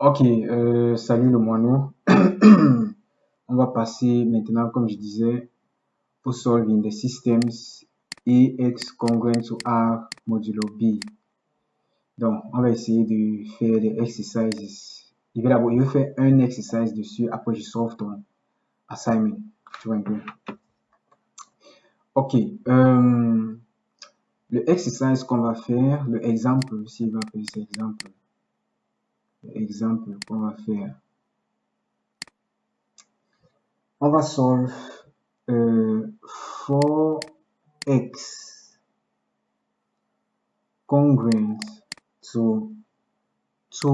Ok, salut le moineau. On va passer maintenant, comme je disais, au solving des systems AX congruent to R modulo B. Donc, on va essayer de faire des exercises. Je vais faire un exercice dessus, après je solve ton assignment. Tu vois un peu. Ok, le exercice qu'on va faire, le exemple, s'il va appeler cet exemple, l'exemple qu'on va faire. On va solve for x congruent to 2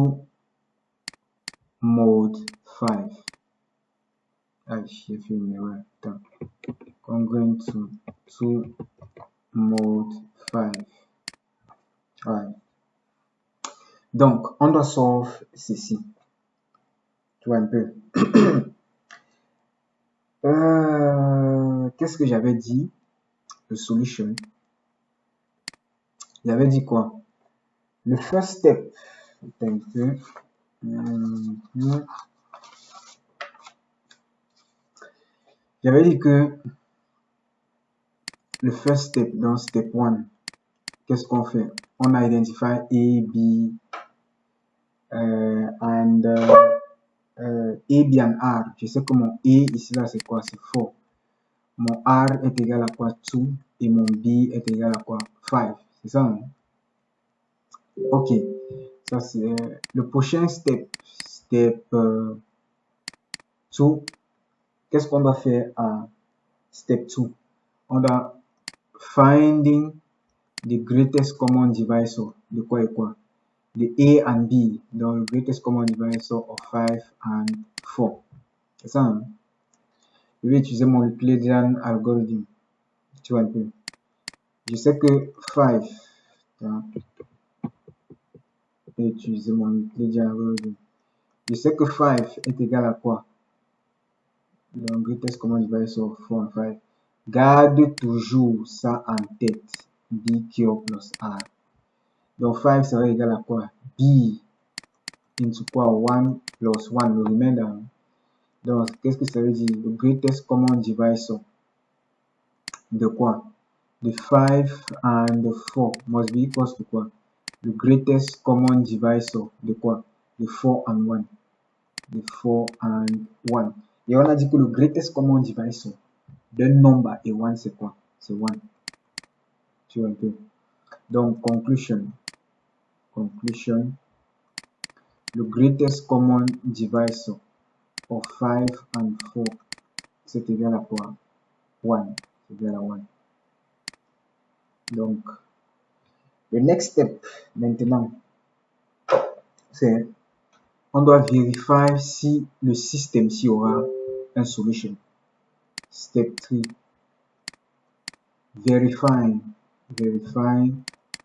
mod 5. Ah, j'ai fait une erreur. Attends. Congruent to 2 mod 5. Ouais. Donc, on doit solve ceci. Tu vois un peu. Qu'est-ce que j'avais dit? Le solution. J'avais dit quoi? Le first step. Attends un peu. J'avais dit que le first step, dans step 1, qu'est-ce qu'on fait? On a identifié A, B, and A, B and R. Je sais que mon A ici là c'est quoi? C'est 4. Mon R est égal à quoi? 2. Et mon B est égal à quoi? 5. C'est ça, non? Ok. Ça c'est le prochain step. Step 2. Qu'est-ce qu'on doit faire à step 2? On doit finding the greatest common divisor de quoi et quoi? De A and B, dans le greatest common divisor of 5 and 4. C'est ça, hein? Je vais utiliser mon Euclidean algorithm. Tu vois un peu. Je sais que 5, je vais utiliser mon Euclidean algorithm. Je sais que 5 est égal à quoi? Dans le greatest common divisor of 4 and 5. Garde toujours ça en tête. B cube plus R. Donc 5 sera égal à quoi? B into quoi? 1 plus 1, le remainder. Donc, qu'est-ce que ça veut dire? Le greatest common divisor de quoi? The 5 and the 4 must be equals to quoi? The greatest common divisor de quoi? The 4 and 1. The 4 and 1. Et on a dit que le greatest common divisor d'un nombre et 1, c'est quoi? C'est 1. Tu vois un peu. Donc, conclusion. Conclusion. Le greatest common divisor of 5 and 4, c'est égal à quoi? 1. C'est égal à 1. Donc, le next step, maintenant, c'est on doit vérifier si le système ci aura un solution. Step 3, verifying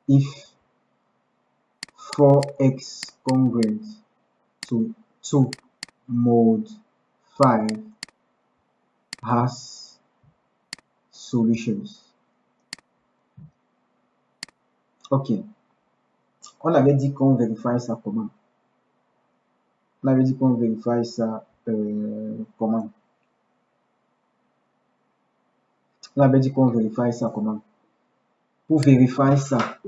if 4x congruent to 2 mod 5 has solutions. Ok. On avait dit qu'on vérifie ça comment? On avait dit qu'on vérifie ça comment? On avait dit qu'on vérifie ça comment? Pour vérifier ça,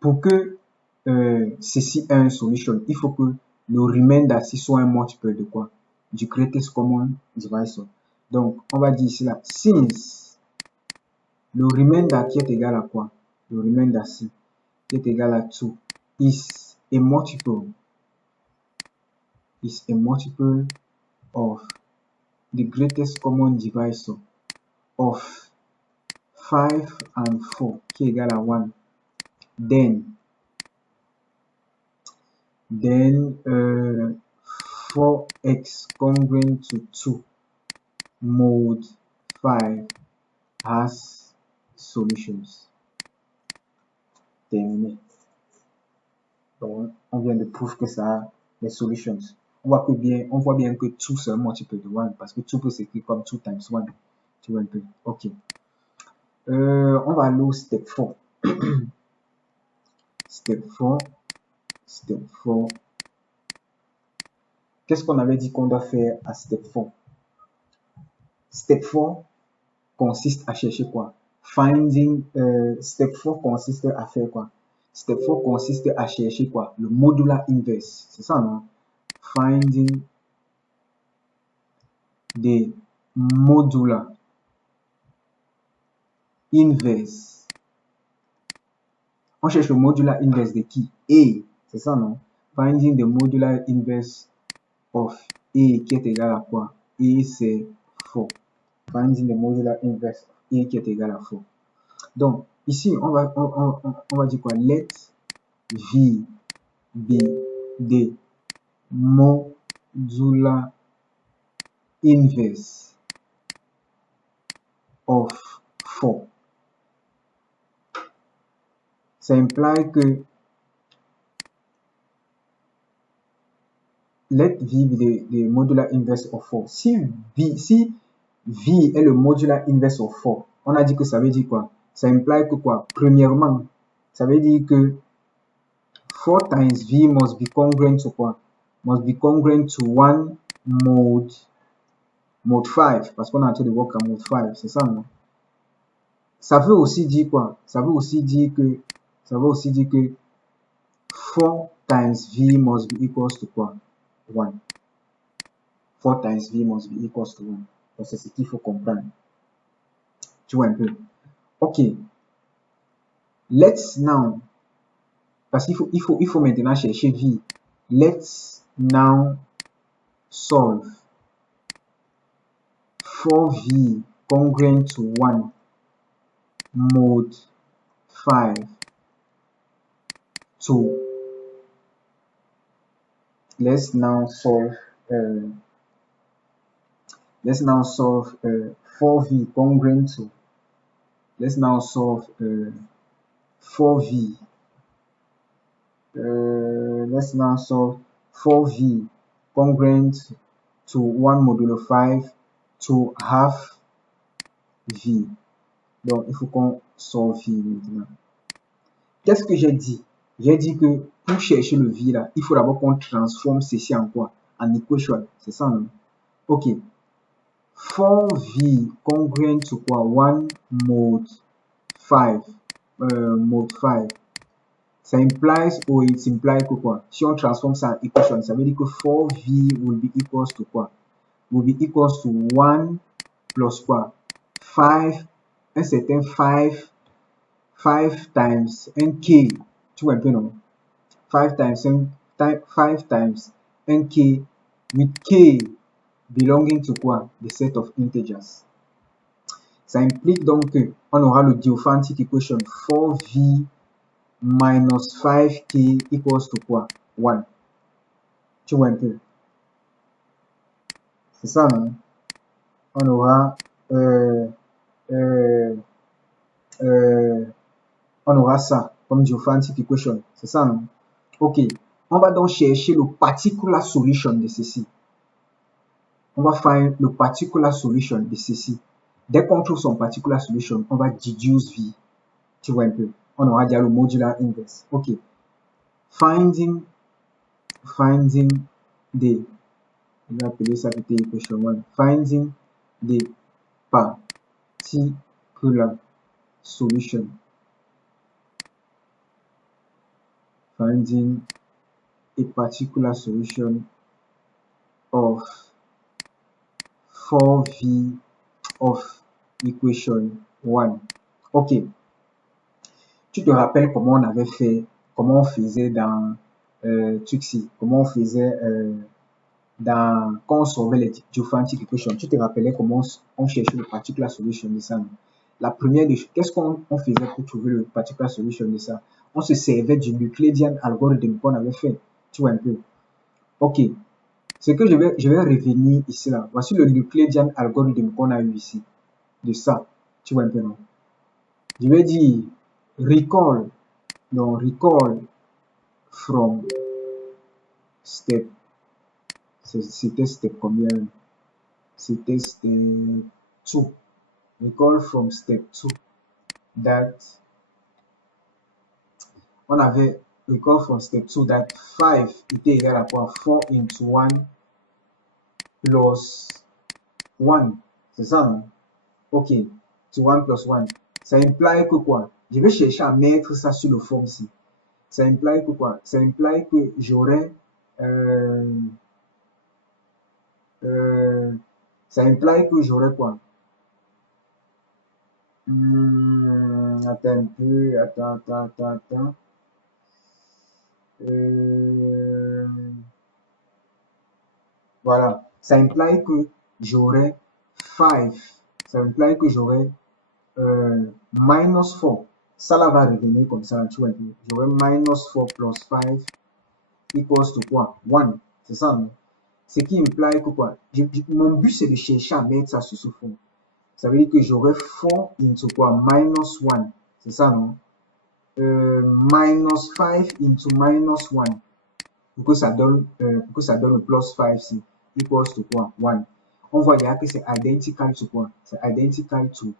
pour que ceci ait un solution, il faut que le remainder ci soit un multiple de quoi? Du greatest common divisor. Donc, on va dire ici là, since le remainder qui est égal à quoi? Le remainder ci qui est égal à 2 is a multiple of the greatest common divisor of 5 and 4 qui est égal à 1, then 4x congruent to 2 mod 5 has solutions. Terminé. Donc, on vient de prouver que ça a des solutions. On voit bien que 2 c'est un multiple de 1 parce que 2 peut s'écrire comme 2 times 1. Tu vois un peu. Ok. On va aller au step 4. Step 4. qu'est-ce qu'on avait dit qu'on doit faire à step 4? Step 4 consiste à chercher quoi? Step 4 consiste à faire quoi? Step 4 consiste à chercher quoi? Le modular inverse. C'est ça, non? Finding the modular inverse. On cherche le modular inverse de qui? A. C'est ça, non? Finding the modular inverse of A qui est égal à quoi? A, c'est 4. Finding the modular inverse of A qui est égal à 4. Donc, ici, on va dire quoi? Let V be the modular inverse of 4. Ça implique que let V be the modular inverse of 4. Si V est le modular inverse of 4, on a dit que ça veut dire quoi? Ça implique que quoi? Premièrement, ça veut dire que 4 times V must be congruent to quoi? Must be congruent to 1 mode 5, parce qu'on est en train de voir qu'en mode 5, c'est ça, non? Ça veut aussi dire quoi? Ça veut aussi dire que 4 times V must be equals to quoi? 1. 4 times V must be equals to 1. Donc, c'est ce qu'il faut comprendre. Tu vois un peu? Ok. Let's now, parce qu'il faut maintenant chercher V. Let's now solve 4V congruent to 1 mode 5 to let's now solve 4V congruent to let's now solve 4V let's now solve 4V congruent to 1 modulo 5 to half V. Donc, il faut qu'on solve V maintenant. Qu'est-ce que j'ai dit? J'ai dit que pour chercher le V là, il faut d'abord qu'on transforme ceci en quoi? En equation. C'est ça, non? Ok. 4V congruent to quoi? 1 mode 5. Mode 5. Ça implies or it implies que quoi? Si on transforme ça en equation, ça veut dire que 4V will be equals to quoi? Will be equals to 1 plus quoi? 5, un certain 5 times un K. Tu vois un peu, non? 5 times un K with K belonging to quoi? The set of integers. Ça implique donc que on aura le diophantic equation 4V minus 5K equals to quoi? 1. Tu vois un peu? C'est ça, non? On aura ça comme diophantic equation. C'est ça, non? Ok. On va donc chercher le particular solution de ceci. On va faire le particular solution de ceci. Dès qu'on trouve son particular solution, on va deduce V. Tu vois un peu? On aura déjà le modular inverse. Ok. Finding the, on va appeler ça peut-être equation 1. Finding the particular solution. Finding a particular solution of 4V of equation 1. Ok. Tu te rappelles comment on avait fait, comment on faisait dans Tuxi, comment on faisait quand on solvait les diophantic equations. Tu te rappelais comment on cherchait le particular solution de ça. La première des choses, qu'est-ce qu'on faisait pour trouver le particular solution de ça? On se servait du Euclidean algorithm qu'on avait fait. Tu vois un peu? Ok. Ce que je vais revenir ici là. Voici le Euclidean algorithm qu'on a eu ici. De ça. Tu vois un peu, non? Je vais dire recall. Donc, recall from step. C'était step combien? C'était step 2. Recall from step 2 that recall from step 2 that 5 était égal à quoi? 4 into 1 plus 1. C'est ça, non? Ok. To 1 plus 1. Ça implique que quoi? Je vais chercher à mettre ça sur le forme-ci. Ça implique que quoi? Ça implique que j'aurai... ça implique que j'aurai quoi? Attends un peu. Attends. Voilà. Ça implique que j'aurai 5. Ça implique que j'aurai minus 4. Ça là va revenir comme ça, tu vois. J'aurai minus 4 plus 5 equals to quoi? 1. C'est ça, non? Ce qui implique que quoi? Mon but, c'est de chercher à mettre ça sur ce fond. Ça veut dire que j'aurai 4 into quoi? Minus 1. C'est ça, non? Minus 5 into minus 1. Pour que ça donne le plus 5 ici. Equals to quoi? 1. On voit déjà que c'est identical to quoi? C'est identical to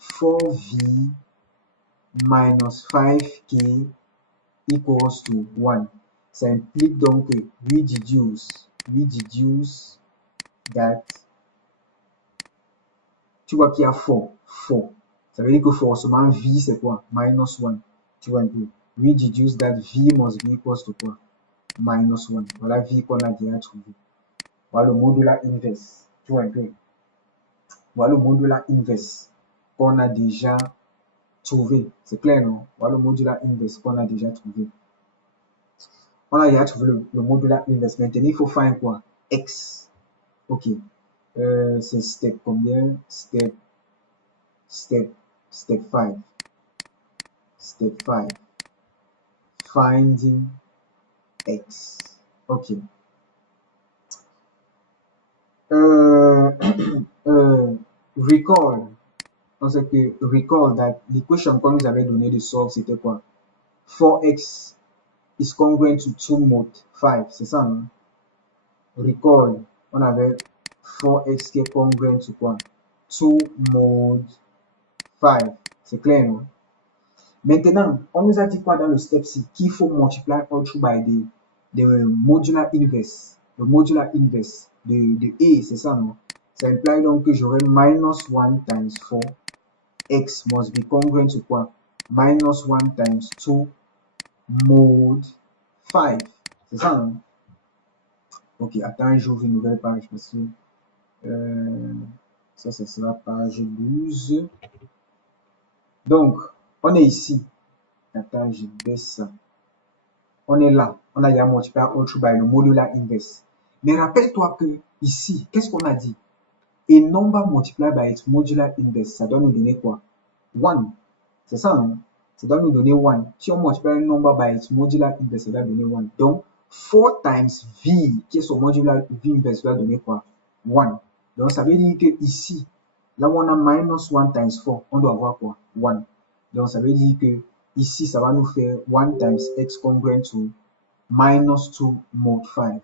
4v minus 5k equals to 1. Ça implique donc que we deduce that, tu vois qu'il y a 4. Ça veut dire que forcément v c'est quoi? Minus 1. Tu vois un peu. We deduce that v must be equals to quoi? Minus 1. Voilà v qu'on a déjà trouvé. Voilà le modular inverse. Tu vois un peu. Voilà le modular inverse qu'on a déjà trouvé. C'est clair, non? Voilà le modular inverse qu'on a déjà trouvé. On a déjà trouvé le modular inverse. Maintenant, il faut faire quoi? X. Ok. C'est step combien? Step 5. Step 5. Finding X. Ok. Recall. On sait que recall that l'équation qu'on nous avait donné de solve, c'était quoi? 4x is congruent to 2 mod 5. C'est ça, non? Recall. On avait 4x qui est congruent to quoi? 2 mod 5. C'est clair, non? Maintenant, on nous a dit quoi dans le step C? Qu'il faut multiply all through by the modular inverse. Le modular inverse de A, c'est ça, non? Ça implique donc que j'aurai minus 1 times 4. X must be congruent to quoi? Minus 1 times 2 mod 5. C'est ça, non? Ok, attends, j'ouvre une nouvelle page parce que ça sera page 12. Donc, on est ici. Attends, je baisse ça. On est là. On a déjà multiplié all through by le modular inverse. Mais rappelle-toi que ici, qu'est-ce qu'on a dit? A number multiplied by its modular inverse, ça doit nous donner quoi? 1. C'est ça, non? Ça doit nous donner 1. Si on multiplie un number by its modular inverse, ça doit donner 1. Donc, 4 times v, qui est son modular v inverse, doit donner quoi? 1. Donc, ça veut dire que ici, là où on a minus 1 times 4, on doit avoir quoi? 1. Donc, ça veut dire que ici, ça va nous faire 1 times x congruent to minus 2 mod 5.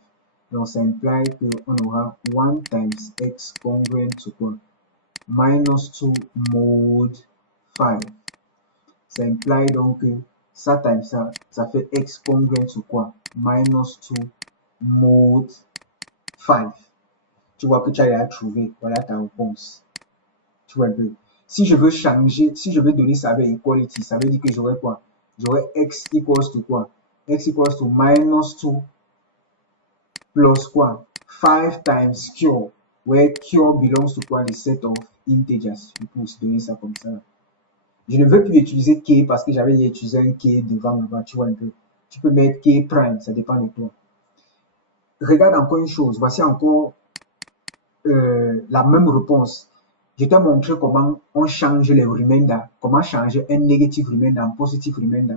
Donc, ça implique qu'on aura 1 times x congruent to quoi? Minus 2 mod 5. Ça implique donc que ça times ça fait x congruent to quoi? Minus 2 mod 5. Tu vois que tu as trouvé. Voilà ta réponse. Tu vois un peu. Si je veux changer, si je veux donner ça avec equality, ça veut dire que j'aurai quoi? J'aurai x equals to quoi? X equals to minus 2 plus quoi? 5 times q, where q belongs to quoi? The set of integers. Je peux aussi donner ça comme ça. Je ne veux plus utiliser k parce que j'avais utilisé un k devant là-bas, tu vois un peu. Tu peux mettre k prime, ça dépend de toi. Regarde encore une chose, voici encore la même réponse. Je t'ai montré comment on change les remainder, comment changer un negative remainder en positive remainder.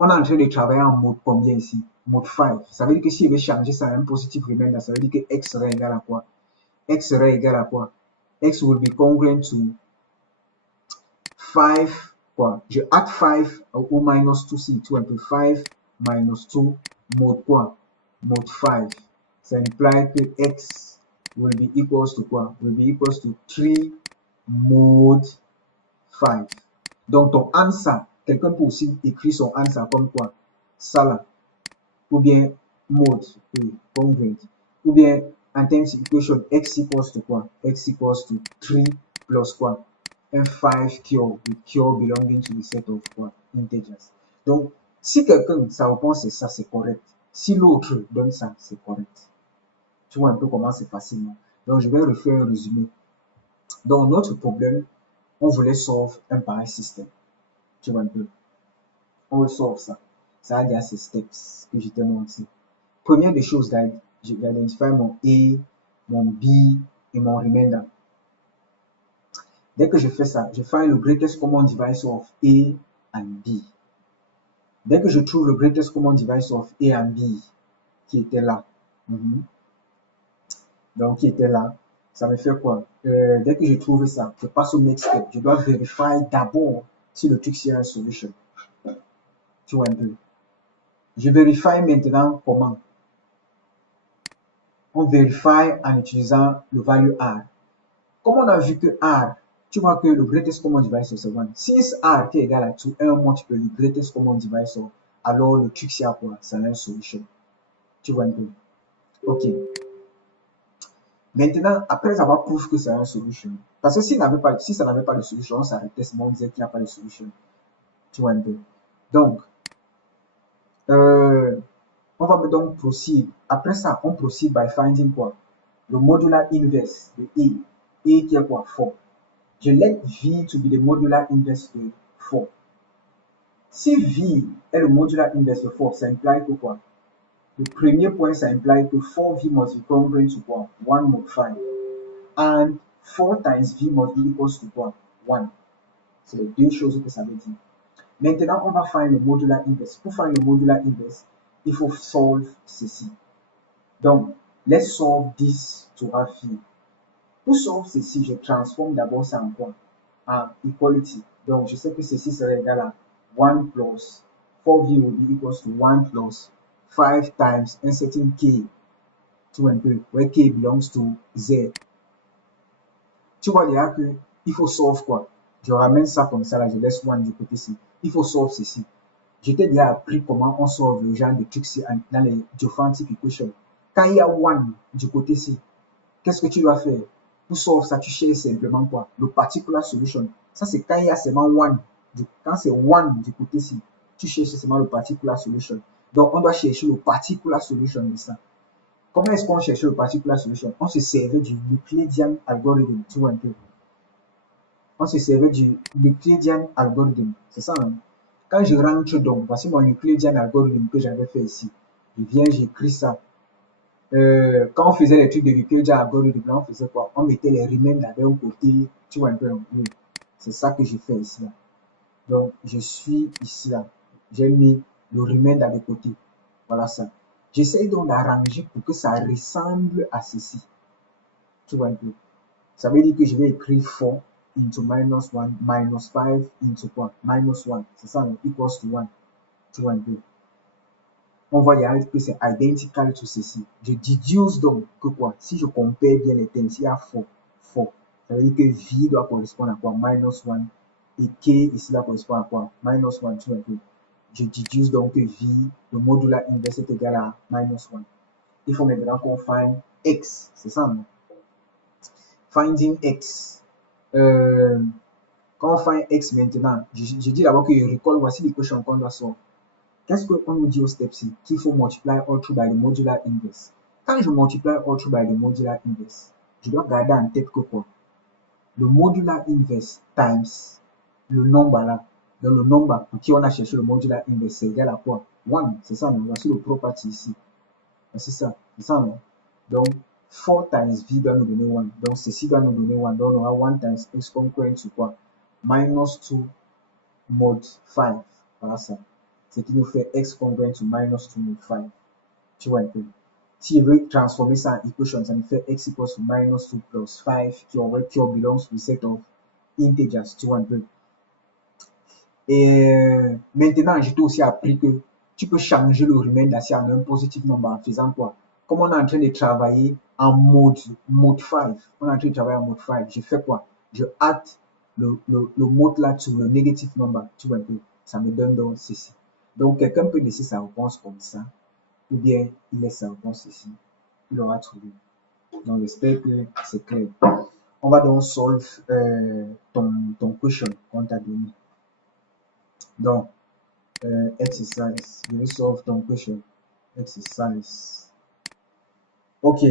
On est en train de travailler en mode combien ici? Mode 5. Ça veut dire que si je veux changer ça en un positive remainder, ça veut dire que x serait égal à quoi? X serait égal à quoi? X will be congruent to 5, quoi? Je add 5 au minus 2 si tu vois un peu 5 minus 2 mode quoi? Mode 5. Ça implique que x will be equals to quoi? Will be equals to 3 mode 5. Donc ton answer, quelqu'un peut aussi écrire son answer comme quoi? Ça là. Ou bien mode, oui, congruent. Ou bien Intense equation, x equals to quoi? X equals to 3 plus quoi? Un 5 cube, the cube belonging to the set of quoi? Integers. Donc, si quelqu'un, sa réponse c'est ça, c'est correct. Si l'autre donne ça, c'est correct. Tu vois un peu comment c'est facilement. Donc, je vais refaire un résumé. Dans notre problème, on voulait solve un pareil système. Tu vois un peu. On veut solve ça. Ça a déjà ces steps que je t'ai montré. Première des choses, j'ai identifié mon A, mon B et mon remainder. Dès que je fais ça, je find le greatest common divisor of A and B. Dès que je trouve le greatest common divisor of A and B, qui était là, donc qui était là, ça me fait quoi? Dès que j'ai trouvé ça, je passe au next step. Je dois vérifier d'abord si le truc c'est un solution. Tu vois un peu. Je vérifie maintenant comment? On vérifie en utilisant le value R. Comme on a vu que R, tu vois que le greatest common divisor c'est 1. Since R qui est égal à 2, 1 multiplié le greatest common divisor, alors le truc c'est quoi? C'est une solution. Tu vois un peu. Ok. Maintenant, après avoir prouvé que c'est une solution, parce que si ça n'avait pas de solution, on s'arrêtait seulement, on disait qu'il n'y a pas de solution. Tu vois un peu. Donc, on va donc proceed. Après ça, on proceed by finding quoi? Le modular inverse de A. A qui est quoi? 4. Je let V to be the modular inverse de 4. Si V est le modular inverse de 4, ça implique que quoi? Le premier point, ça implique que 4V must be congruent to quoi? 1 mod 5. And 4 times V must be equals to quoi? 1. C'est les deux choses que ça veut dire. Maintenant, on va faire le modular inverse. Pour faire le modular inverse, il faut solve ceci. Donc, let's solve this to have V. Pour solve ceci, je transforme d'abord ça en quoi? En equality. Donc, je sais que ceci serait égal à 1 plus 4V will be equals to 1 plus 5 times un certain K. Tu vois un peu, where K belongs to Z. Tu vois déjà que il faut solve quoi? Je ramène ça comme ça, là, je laisse 1 du côté ci. Il faut solve ceci. Je t'ai déjà appris comment on solve le genre de trucs dans les differential equations. Quand il y a 1 du côté ci, qu'est-ce que tu dois faire? Pour solve ça, tu cherches simplement quoi? Le particular solution. Ça, c'est quand il y a seulement 1. Quand c'est 1 du côté ci, tu cherches seulement le particular solution. Donc, on doit chercher le particular solution de ça. Comment est-ce qu'on cherche le particular solution? On se servait du Euclidean algorithm. Tu vois un peu? On se servait du Euclidean algorithm. C'est ça, hein? Quand je rentre donc, voici mon Euclidean algorithm que j'avais fait ici. Je viens, j'écris ça. Quand on faisait les trucs de Euclidean algorithm, on faisait quoi? On mettait les remainder d'un côté. Tu vois un peu? Oui. C'est ça que j'ai fait ici. Là. Donc, je suis ici. Là. J'ai mis le remainder de côté. Voilà ça. J'essaye donc d'arranger pour que ça ressemble à ceci. Tu vois un peu? Ça veut dire que je vais écrire 4 into minus 1, minus 5 into quoi? Minus 1. C'est ça, equals to 1. Tu vois un peu? On voit que c'est identical to ceci. Je déduce donc que quoi? Si je compare bien les termes, s'il y a 4, 4, ça veut dire que V doit correspondre à quoi? Minus 1. Et K ici là correspond à quoi? Minus 1, tu vois un peu? Je déduce donc que V, le modular inverse est égal à minus 1. Il faut maintenant qu'on find X. C'est ça, non? Finding X. Quand on find X maintenant, je dis d'abord que je recolle, voici l'équation qu'on doit solve. Qu'est-ce qu'on nous dit au step C? Qu'il faut multiply all through by the modular inverse. Quand je multiply all through by the modular inverse, je dois garder en tête que quoi? Le modular inverse times le nombre là. Donc le nombre pour qui on a cherché le modular inverse, c'est égal à quoi? 1, c'est ça, non? Voici le property ici. C'est ça, non? Donc, 4 times V doit nous donner 1. Donc, ceci doit nous donner 1. Donc, on aura 1 times X concurrent to quoi? Minus 2 mod 5. Voilà ça. Ce qui nous fait X concurrent to minus 2 mod 5. Tu vois un peu. Si je veux transformer ça en equation, ça me fait X equals to minus 2 plus 5 qui belongs to the set of integers. Tu vois un peu. Et maintenant, j'ai aussi appris que tu peux changer le remainder en un positif number en faisant quoi? Comme on est en train de travailler en mode 5, on est en train de travailler en mode 5, je fais quoi? Je add le mode là sur le negative number, tu vois un peu, ça me donne donc ceci. Donc, quelqu'un peut laisser sa réponse comme ça, ou bien il laisse sa réponse ici, il aura trouvé. Donc, j'espère que c'est clair. On va donc solve ton question qu'on t'a donné. Donc, exercise. Je vais solve ton question. Exercise. Ok.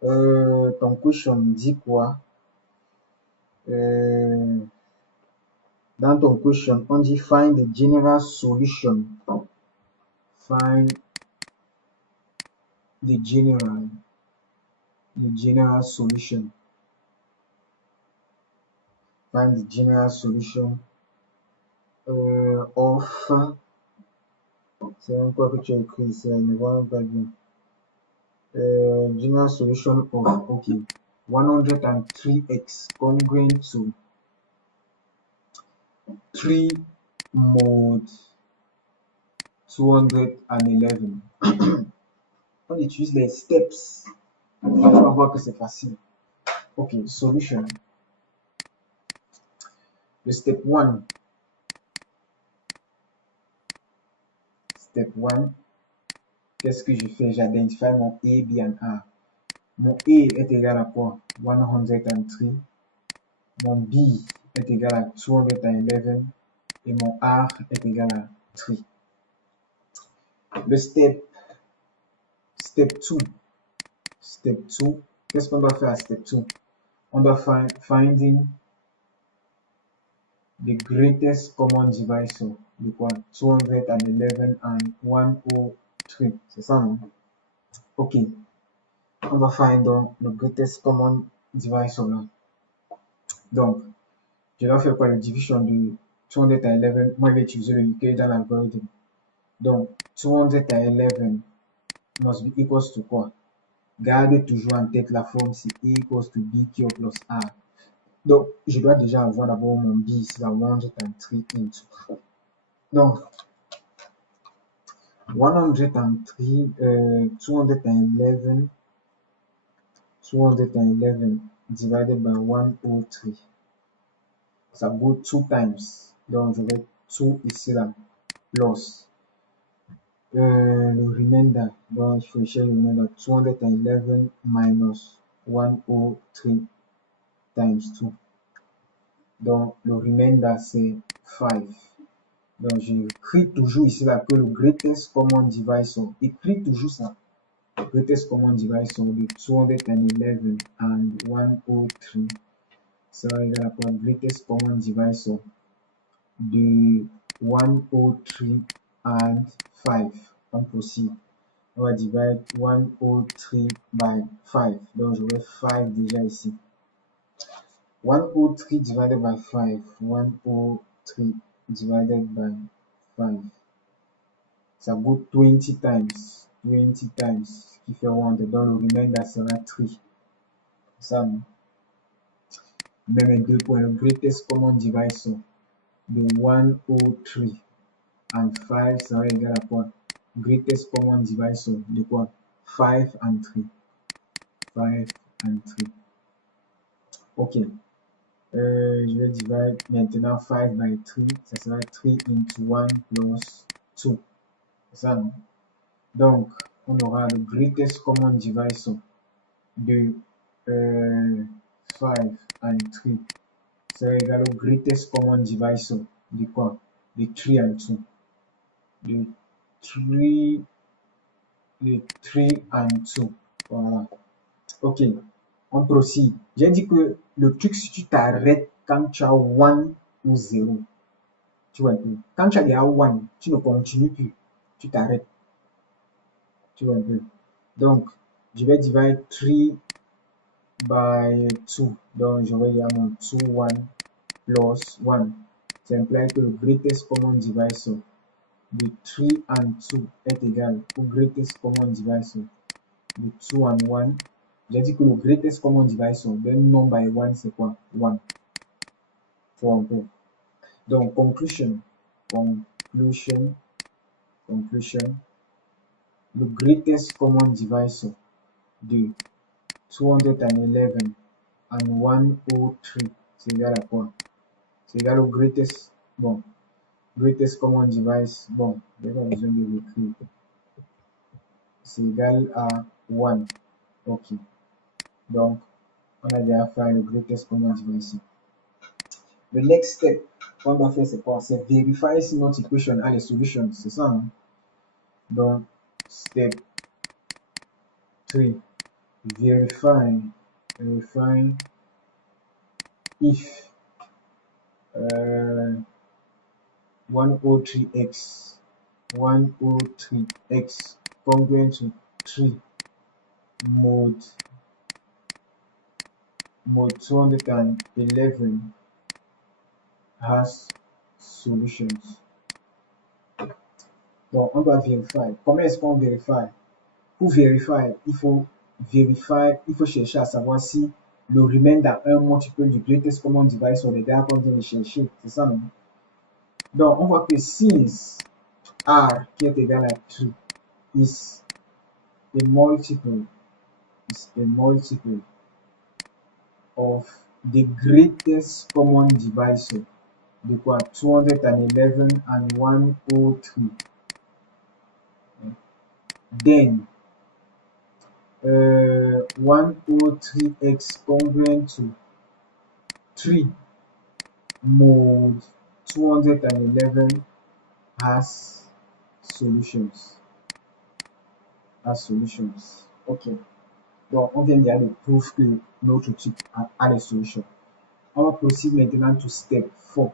Ton question dit quoi? Dans ton question, on dit find the general solution. Find the general solution. Find the general solution of. C'est quoi que tu as écrit ici? Je ne vois pas bien. General solution of, okay, 103x congruent to 3 mod 211. On utilise les steps. On va voir que c'est facile. Ok, solution. Le step 1. Step 1. Qu'est-ce que je fais? J'identifie mon A, B and R. Mon A est égal à quoi? 103. Mon B est égal à 211. Et mon R est égal à 3. Le step 2. Step 2. Qu'est-ce qu'on doit faire à step 2? On doit finding the greatest common divisor. De quoi? 211 and 103. C'est ça, non? Ok. On va find donc le greatest common divisor là. Donc, je dois faire quoi? La division de 211. Moi, je vais utiliser le Euclid dans l'algorithme. Donc, 211 must be equals to quoi? Gardez toujours en tête la forme, c'est A equals to BQ plus R. Donc, je dois déjà avoir d'abord mon B ici, la 103 into. Donc, 211 divided by 103. Ça go 2 times. Donc, je vais 2 ici là, plus. Le remainder, donc il faut chercher le remainder, 211 minus 103 times 2. Donc, le remainder, c'est 5. Donc, j'écris toujours ici là que le greatest common divisor, écris toujours ça. Le greatest common divisor de 211 and 103 sera égal à quoi? Greatest common divisor de 103 and 5. On proceed. On va divide 103 by 5. Donc, j'aurai 5 déjà ici. 103 divided by 5. 103 divided by 5. Ça goûte 20 times. 20 times. Ce qui fait 1. Donc, le remainder sera 3. Ça, même 2 points. Le greatest common divisor de 103 and 5 sera égal à quoi? Greatest common divisor de quoi? 5 and 3. 5 and 3. Ok. Je vais diviser maintenant 5 by 3. Ça sera 3 into 1 plus 2. C'est ça, non? Donc, on aura le greatest common divisor de 5 and 3. C'est égal au greatest common divisor de quoi? De 3 and 2. De 3 and 2. Voilà. Ok. On procède. J'ai dit que le truc, si tu t'arrêtes quand tu as 1 ou 0, tu vois un peu. Quand tu as déjà 1, tu ne continues plus. Tu t'arrêtes. Tu vois un peu. Donc, je vais diviser 3 by 2. Donc, je vais dire mon 2, 1 plus 1. Ça implique que le greatest common divisor de 3 and 2 est égal au greatest common divisor de 2 and 1. J'ai dit que le greatest common divisor d'un nombre by 1, c'est quoi? 1. Faut un peu. Donc, conclusion. Le greatest common divisor de 211 and 103, c'est égal à quoi? C'est égal au greatest, bon, greatest common divisor, bon, j'ai pas besoin de l'écrire. C'est égal à 1. Ok. Donc, on a déjà fait le greatest common divisor. Le next step qu'on doit faire, c'est quoi? C'est vérifier si notre equation a les solutions. C'est ça, hein? Donc, step 3. Verify if 103x congruent to 3 mod 211 has solutions. Donc, on doit vérifier. Comment est-ce qu'on vérifie? Pour vérifier, il faut chercher à savoir si le remainder un multiple du greatest common divisor des gars qu'on vient de chercher. C'est ça, non? Donc, on voit que since R qui est égal à 3 is a multiple of the greatest common divisor de quoi 211 and 103, then 103x congruent to 3 mod 211 has solutions. Ok. Donc, on vient d'aller prouver que notre type a les solutions. On va procéder maintenant to step 4.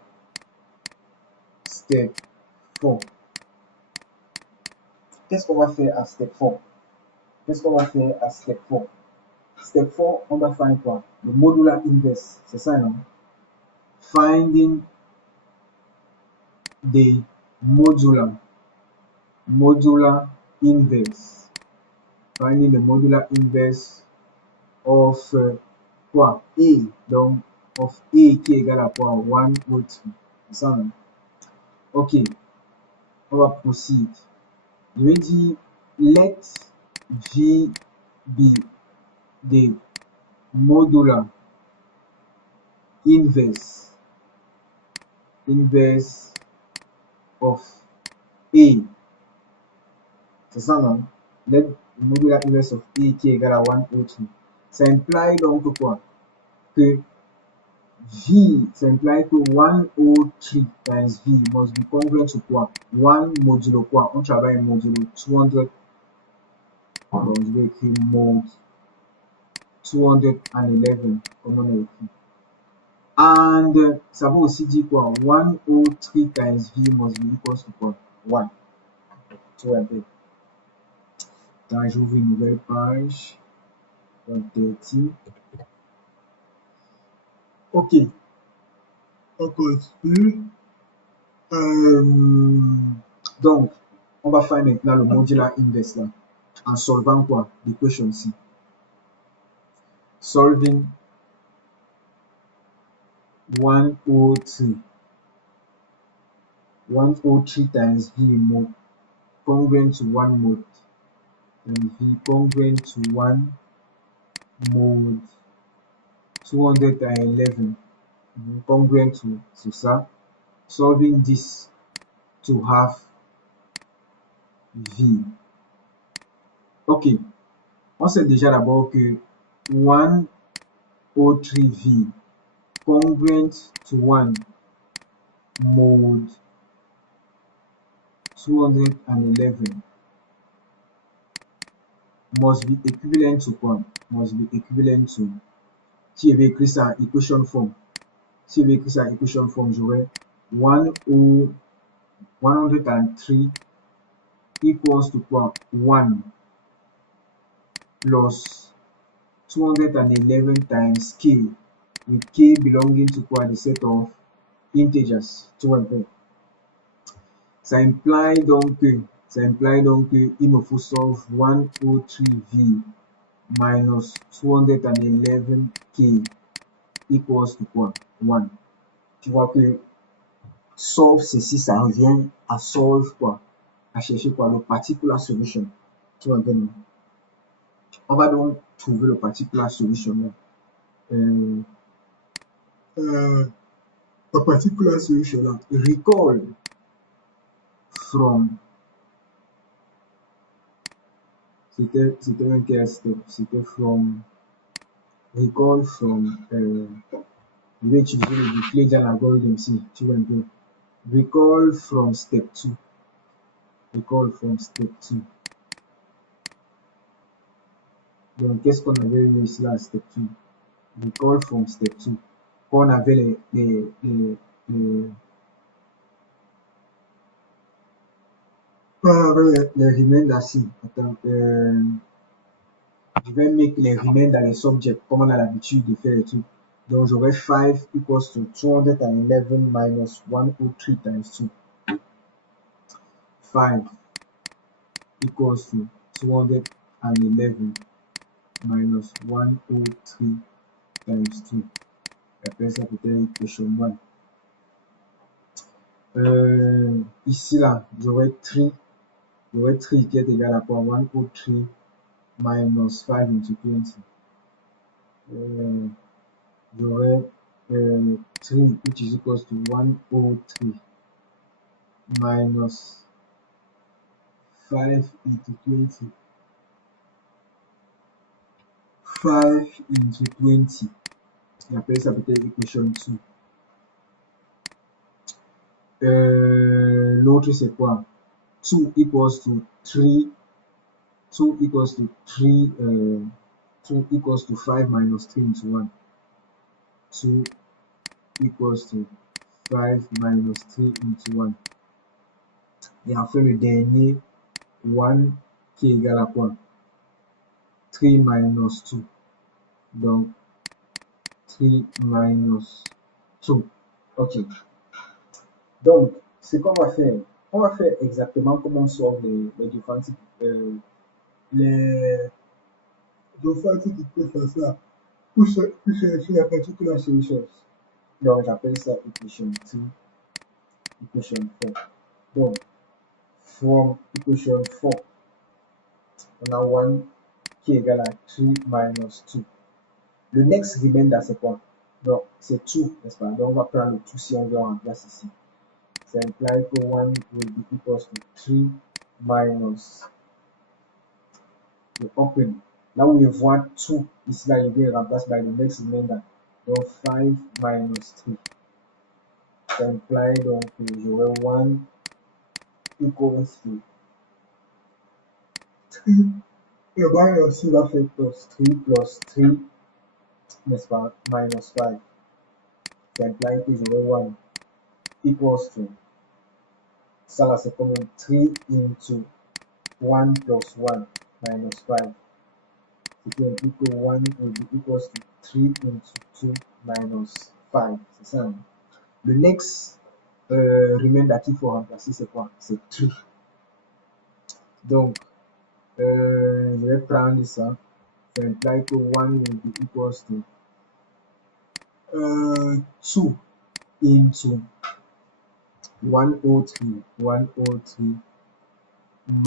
Step 4. Qu'est-ce qu'on va faire à step 4? Step 4, on va faire quoi? Le modular inverse. C'est ça, non? Finding the modular inverse. Finding the modular inverse of quoi? A. Donc, of A qui est égal à quoi? 103. C'est ça, non? Ok. On va proceed. Je vais dire, let V be the modular inverse of A. C'est ça, non? Let modular inverse of A qui est égal à 103. Ça implique donc quoi? Que V, ça implique que 103 times V must be congruent to quoi? 1 modulo quoi? On travaille modulo 200. Donc, je vais écrire mod 211, comme on a écrit. And ça veut aussi dire quoi? 103 times V must be equals to quoi? 1. Tu vois bien. Quand j'ouvre une nouvelle page, donc 30. Ok. On continue. Donc, on va faire maintenant le modular inverse là. En solvant quoi? L'équation ci. Solving 103 times V mod congruent to 1 mod. And V congruent to 1 mod 211. Congruent to ça. Solving this to have V. Ok. On sait déjà d'abord que 103V congruent to 1 mod 211 must be equivalent to quoi? Must be equivalent to. Si je vais écrire ça en equation form, j'aurai 103 equals to quoi? 1 plus 211 times k, with k belonging to quoi? The set of integers. Tu vois un peu. Ça implique donc que il me faut solve 103v minus 211k equals to quoi? 1. Tu vois que solve ceci, ça revient à solve quoi? À chercher quoi? Le particular solution. Tu vois bien. On va donc trouver le particular solution là. Le particular solution là. Recall from. C'était un quel step? C'était from recall from je vais utiliser le Euclidean algorithm ici, tu vois un peu. Recall from step 2. Recall from step 2. Donc, qu'est-ce qu'on avait eu ici là, step 2? Recall from step 2. Quand on avait les reminders ici. Attends, je vais mettre les reminders les subjects comme on a l'habitude de faire et tout. Donc, j'aurai 5 equals to 211 minus 103 times 2. 5 equals to 211 minus 103 times 2. Après ça, peut-être question 1. Ici, là, j'aurai 3 qui est égal à quoi? 103 minus 5 into 20. J'aurai 3 which is equals to 103 minus 5 into 20. 5 into 20. Et après ça peut être equation 2. L'autre c'est quoi? 2 equals to 3. 2 equals to 3. 2 equals to 5 minus 3 into 1. 2 equals to 5 minus 3 into 1. Et enfin le dernier, 1 qui est égal à quoi? 3 minus 2. Donc 3 minus 2. Ok. Donc, ce qu'on va faire, on va faire exactement comme on sort les différents types. Les différents types d'équations ça pour chercher la particular solution. Donc, j'appelle ça equation 2, equation 4. Donc, from equation 4, on a 1 qui est égal à 3 minus 2. Le next remainder, c'est quoi? Donc, c'est 2, n'est-ce pas? Donc, on va prendre le 2 si on veut en place ici. Ça implies que 1 will be equals to 3 minus the open. Là où je vois 2, ici là, je vais remplacer by the next remainder. Donc 5 minus 3. Ça implies donc que j'aurai 1 equals to 3. Le minus ici va faire plus 3, n'est-ce pas? Minus 5. Ça implies que j'aurai 1 equals to. Ça là, c'est comme 3 into 1 plus 1 minus 5. Ce qui implique que 1 will be equals to 3 into 2 minus 5. C'est ça. Hein? Le next remainder qu'il faut remplacer, c'est quoi? C'est 3. Donc, je vais prendre ça. Ça implique que 1 will be equals to 2 into 103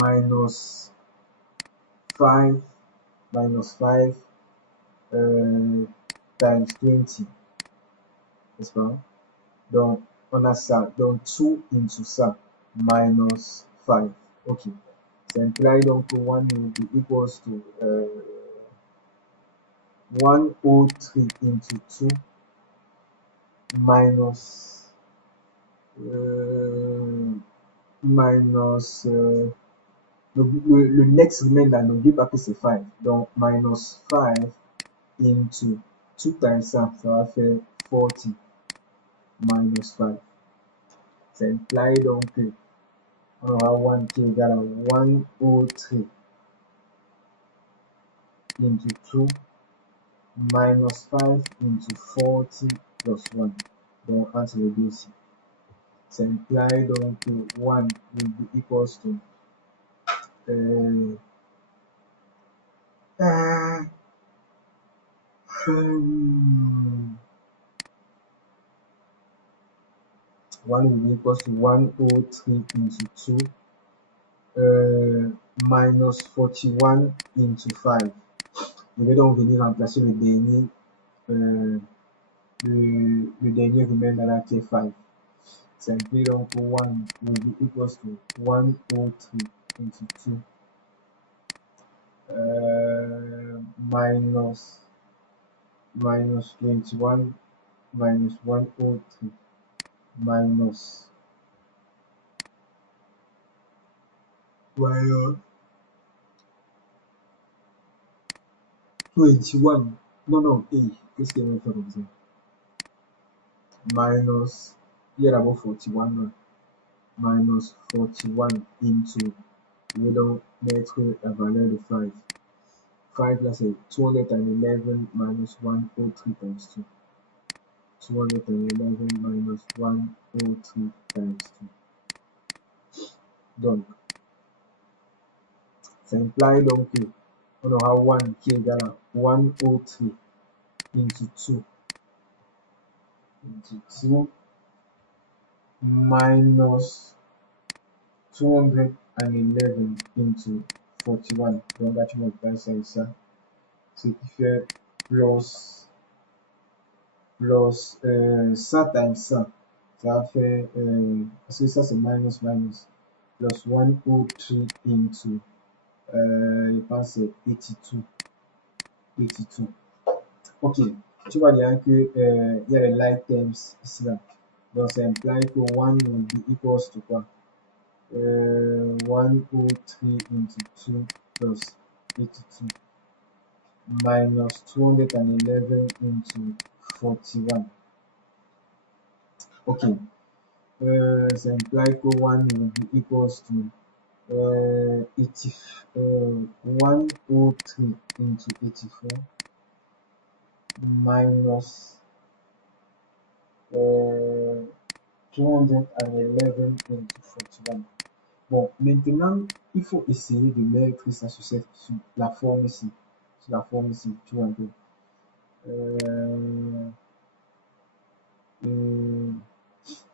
minus 5 times 20. N'est-ce pas? Donc, on a ça. Donc, 2 into ça minus 5. Ok. Ça implies donc que 1 will be equals to 103 into 2 minus le next remainder, n'oublie pas que c'est 5. Donc, minus 5 into 2 times ça va faire 40 minus 5. Ça implies donc que on aura 1 qui est égal à 103 into 2 minus 5 into 40 plus 1. Donc, entre les deux ici. Ça implies donc que 1 will be equals to 1 will be equals to 103 into 2 minus 41 into 5. Je vais donc venir remplacer le dernier remainder là qui est 5. Ça implique donc 1 will be equals to 103 into 2 minus minus 21 minus 103 minus 21. Non, qu'est-ce qu'elle va faire comme ça? Minus, il y a d'abord 41 là. Minus 41 into, je vais donc mettre la valeur de 5. 5 là c'est 211 minus 103 times 2. 211 minus 103 times 2. Donc, ça implique donc qu'on aura 1 qui est égal à 103 into 2 minus 211 into 41. Donc là tu multiplies ça et ça, ce qui fait plus ça times ça. Ça va faire, parce que ça c'est minus, plus 103 into, je pense c'est 82. Ok, tu vois bien que il y a les like terms ici là. Donc ça implique que 1 will be equals to quoi? 103 into 2 plus 82 minus 211 into 41. Ok, ça implique que 1 will be equals to 103 into 84 minus 211 into 41. Bon, maintenant, il faut essayer de mettre ça sur la forme ici. Sur la forme ici, tu vois un peu.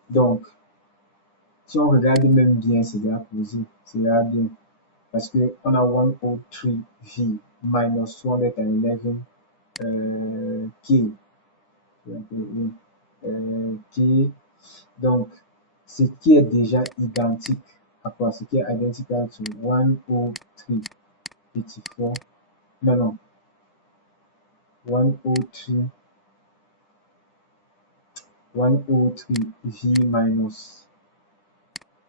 Donc, si on regarde même bien, c'est là posé. C'est là bien. Parce qu'on a 103V minus 211 K. K. Donc, ce qui est déjà identique à quoi? Ce qui est identical to 10384. Non. 103V minus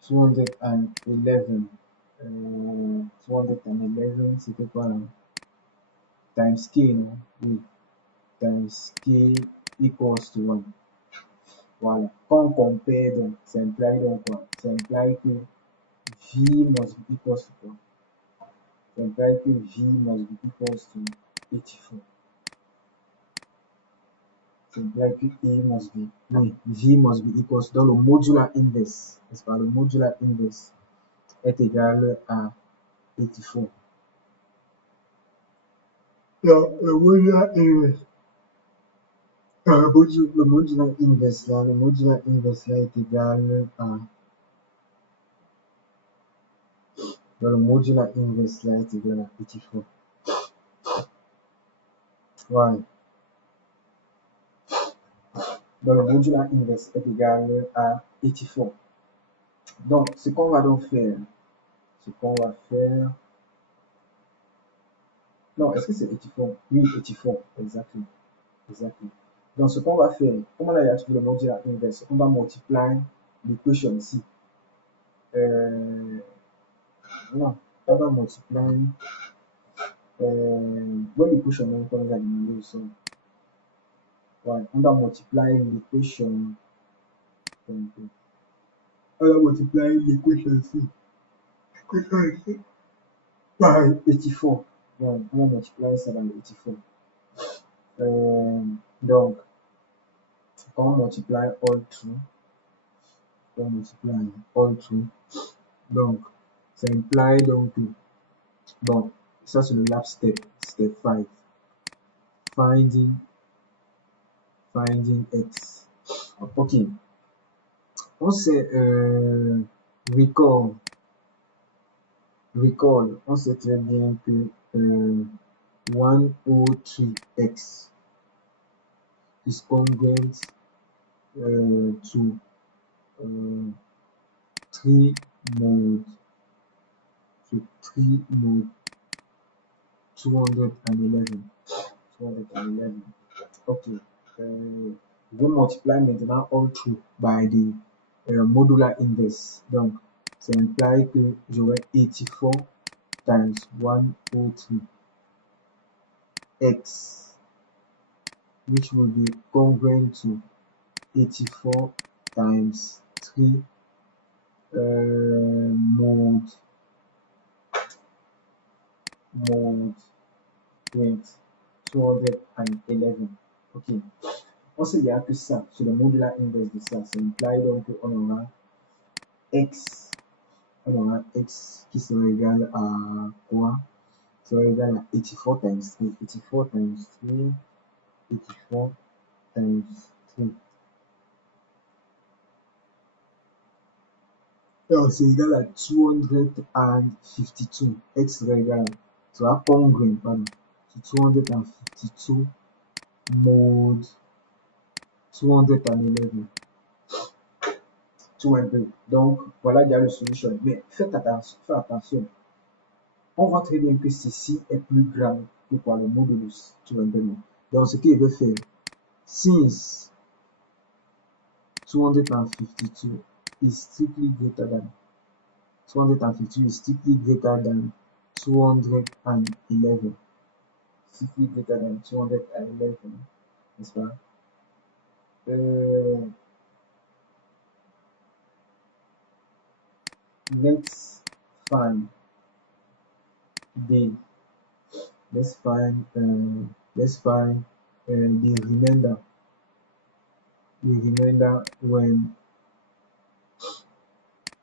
211. 211, c'était quoi là? Times K, non? Oui. Times K equals to 1. Voilà. Quand on compare, donc, ça implique donc quoi? Ça implique que V must be equals to quoi? Ça implique que V must be equals to 84. Ça implique que A must be, oui, V must be equals, dans le modular inverse, n'est-ce pas? Le modular inverse est égal à 84. Donc, le modular inverse. Le modular inverse là est égal à, dans le modular inverse là est égal à 84. Ouais. Dans le modular inverse est égal à 84. Donc, ce qu'on va donc faire, non, est-ce que c'est 84? Oui, 84, exactement. Donc, ce qu'on va faire, comme on a trouvé le modular inverse, on va multiplier l'équation ici. Non, on va multiplier l'équation qu'on a demandé au sol. Ouais, on va multiplier l'équation. On va multiplier l'équation ici. Par 84. Ouais, on va multiplier ça dans 84. Donc, quand on multiplie all through, donc, ça implique donc, bon, ça c'est le last step, step 5, finding x. Ok, on sait, recall, on sait très bien que 103x is congruent to 3 mode 211. Ok. Je vais multiplier maintenant all through by the modular inverse. Donc, ça implique que j'aurai 84 times 103 x, which will be congruent to 84 times 3 mod 211. Ok. On sait bien que ça, c'est le modular inverse de ça. Ça implique donc qu'on aura x, qui sera égal à quoi? Sera égal à 84 times 3. 84 times 3. 84 times 3. Alors, c'est égal à 252. X sera égal à, sera congruent, pardon. 252 mod 211. Donc, voilà déjà le solution. Mais faites attention. On voit très bien que ceci est plus grand que quoi le modulus 211. Donc, ce qu'il veut faire, since 252 is strictly greater than 252 is strictly greater than 211. Strictly greater than 211, n'est-ce pas? Let's find the let's find the remainder when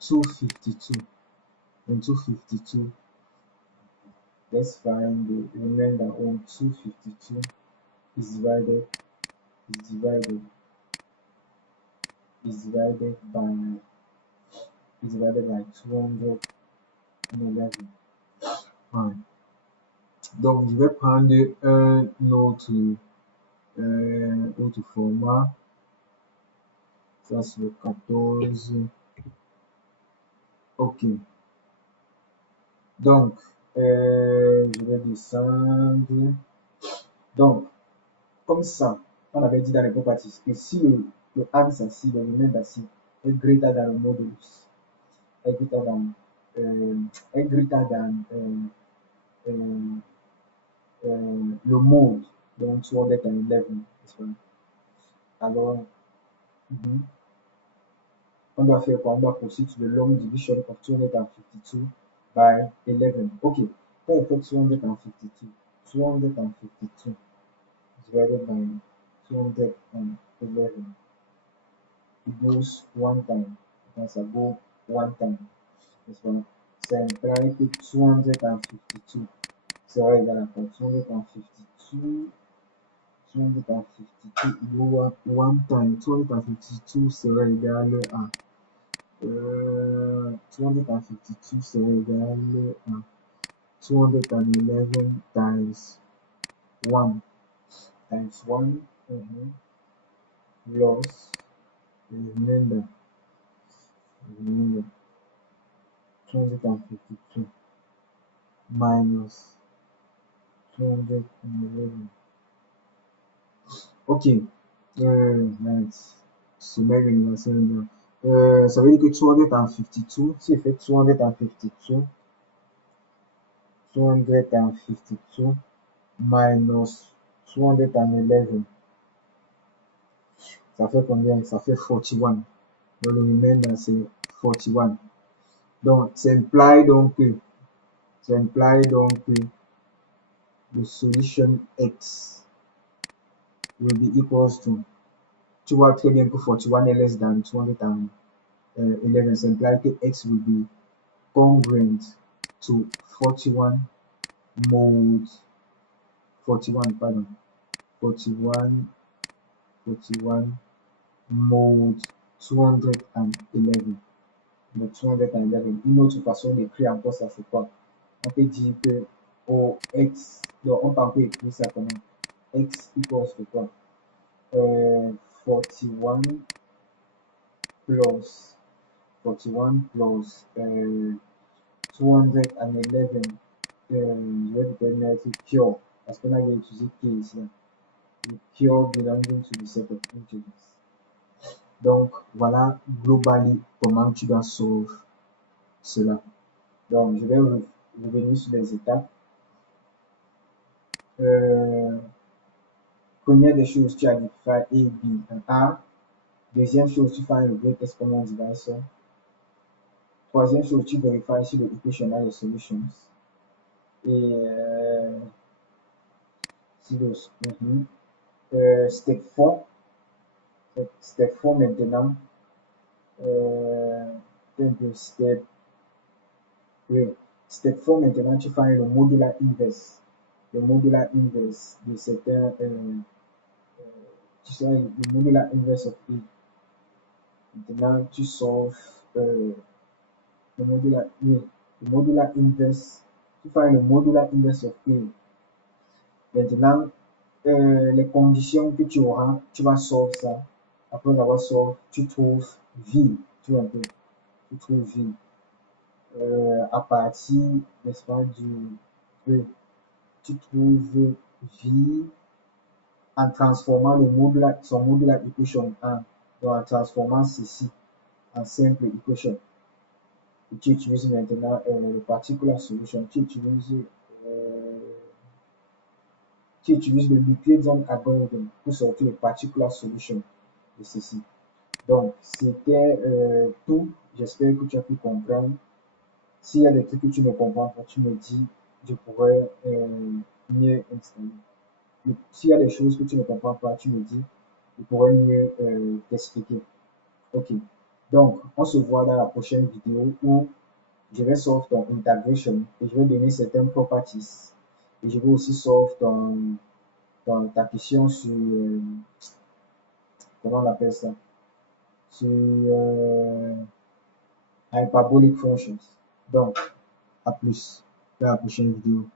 252 let's find the remainder when 252 is divided by 211. Fine. Donc, je vais prendre un autre format. Ça, c'est le 14. Ok. Donc, je vais descendre. Donc, comme ça, on avait dit dans les properties que si le axe assis, le remainder assis est greater than le modulus, est greater than, le mode, donc 211, alors on doit faire quoi? On doit proceed to the long division of 252 by 11. Ok, quand on fait 252 divided by 211, it goes one time. That's a go one time. This one. So imply que 252 sera égal à quoi? 252 il go one time. 252 sera égal à 252 sera égal à 211 times 1 plus remainder 252 minus 211. Ok, nice. Sommaire universel. Ça veut dire que 252, si je fais 252 minus 211, ça fait combien? Ça fait 41. Donc le remainder c'est 41. Donc ça implique donc que the solution x will be equals to, tu vois très bien que 41 est less than 211, ça implique que x will be congruent to 41 mod 41 pardon 41 mod 211. Le 211. Une autre façon d'écrire encore ça, c'est quoi? On peut dire que au x, donc on peut écrire ça comment? X equals to quoi? 41 plus 211, je vais déterminer pure parce qu'on a utilisé k ici. cure belonging to the set of integers. Donc, voilà globalement comment tu dois solve cela. Donc, je vais revenir sur les étapes. Première des choses, tu as dit faire A, B, and A. Deuxième chose, tu fais le greatest common divisor. Troisième chose, tu vérifies si the equation a les solutions. Et step 4. Step 4 maintenant. Step 4 maintenant, tu fais le modular inverse. Le modular inverse de certains. Tu sais, le modular inverse of A. Maintenant, tu solves le modular inverse. Tu fais le modular inverse of A. Maintenant, les conditions que tu auras, tu vas solve ça. Après avoir solve, tu trouves V. Tu vois un peu. Tu trouves V. À partir, n'est-ce pas, du tu trouves V en transformant son modular equation 1, donc en transformant ceci en simple equation. Et tu utilises maintenant le particular solution. Tu utilises le Euclidean algorithm pour sortir le particular solution de ceci. Donc, c'était tout. J'espère que tu as pu comprendre. S'il y a des trucs que tu ne comprends pas, tu me dis, je pourrais mieux installer. S'il y a des choses que tu ne comprends pas, tu me dis, je pourrais mieux t'expliquer. Ok. Donc, on se voit dans la prochaine vidéo où je vais solve ton integration et je vais donner certaines properties. Et je vais aussi solve ta question sur, comment on appelle ça? Sur hyperbolic functions. Donc, à plus dans la prochaine vidéo.